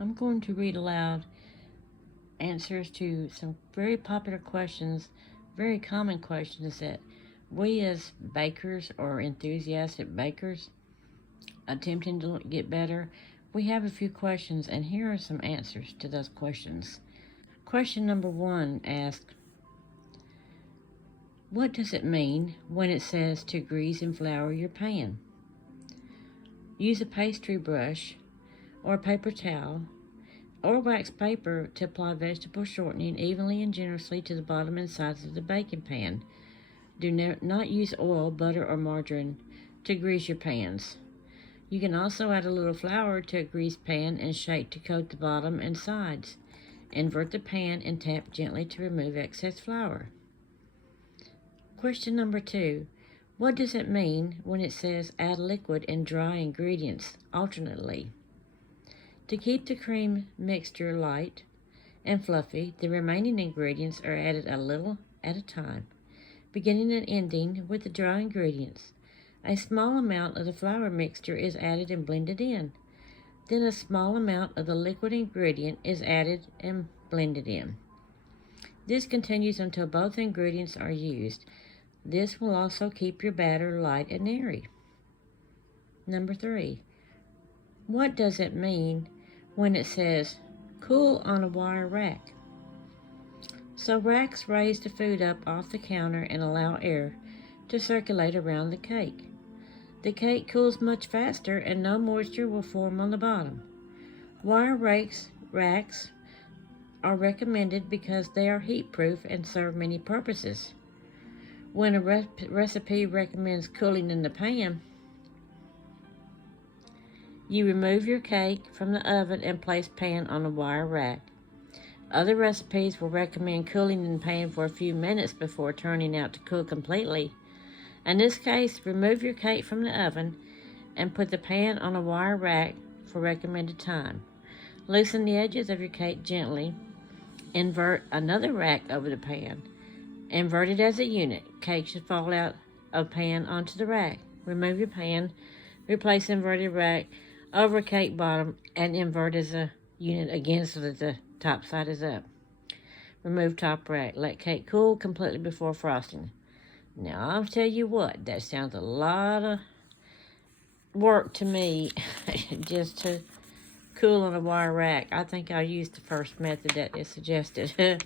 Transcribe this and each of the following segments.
I'm going to read aloud answers to some very popular questions, very common questions that we as bakers or enthusiastic bakers attempting to get better, we have a few questions, and here are some answers to those questions. Question number 1 asks, what does it mean when it says to grease and flour your pan? Use a pastry brush or a paper towel or wax paper to apply vegetable shortening evenly and generously to the bottom and sides of the baking pan. Do not use oil, butter, or margarine to grease your pans. You can also add a little flour to a greased pan and shake to coat the bottom and sides. Invert the pan and tap gently to remove excess flour. Question number 2. What does it mean when it says add liquid and dry ingredients alternately? To keep the cream mixture light and fluffy, the remaining ingredients are added a little at a time, beginning and ending with the dry ingredients. A small amount of the flour mixture is added and blended in. Then a small amount of the liquid ingredient is added and blended in. This continues until both ingredients are used. This will also keep your batter light and airy. Number 3. What does it mean when it says cool on a wire rack? So racks raise the food up off the counter and allow air to circulate around the cake. The cake cools much faster and no moisture will form on the bottom. Wire racks are recommended because they are heat-proof and serve many purposes. When a recipe recommends cooling in the pan, you remove your cake from the oven and place pan on a wire rack. Other recipes will recommend cooling in the pan for a few minutes before turning out to cool completely. In this case, remove your cake from the oven and put the pan on a wire rack for recommended time. Loosen the edges of your cake gently. Invert another rack over the pan. Invert it as a unit. Cake should fall out of pan onto the rack. Remove your pan, replace inverted rack over cake bottom, and invert as a unit again so that the top side is up. Remove top rack. Let cake cool completely before frosting. Now, I'll tell you what, that sounds a lot of work to me just to cool on a wire rack. I think I'll use the first method that is suggested.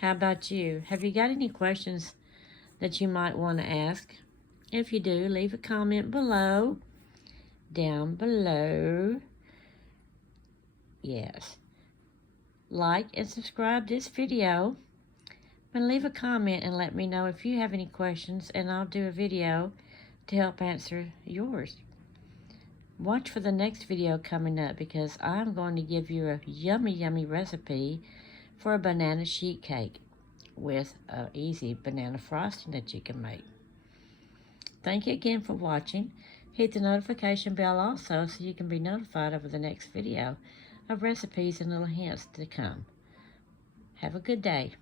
How about you? Have you got any questions that you might want to ask? If you do, leave a comment below. Down below. Yes. Like and subscribe this video. And leave a comment and let me know if you have any questions, and I'll do a video to help answer yours. Watch for the next video coming up because I'm going to give you a yummy recipe for a banana sheet cake with an easy banana frosting that you can make. Thank you again for watching. Hit the notification bell also so you can be notified of the next video of recipes and little hints to come. Have a good day.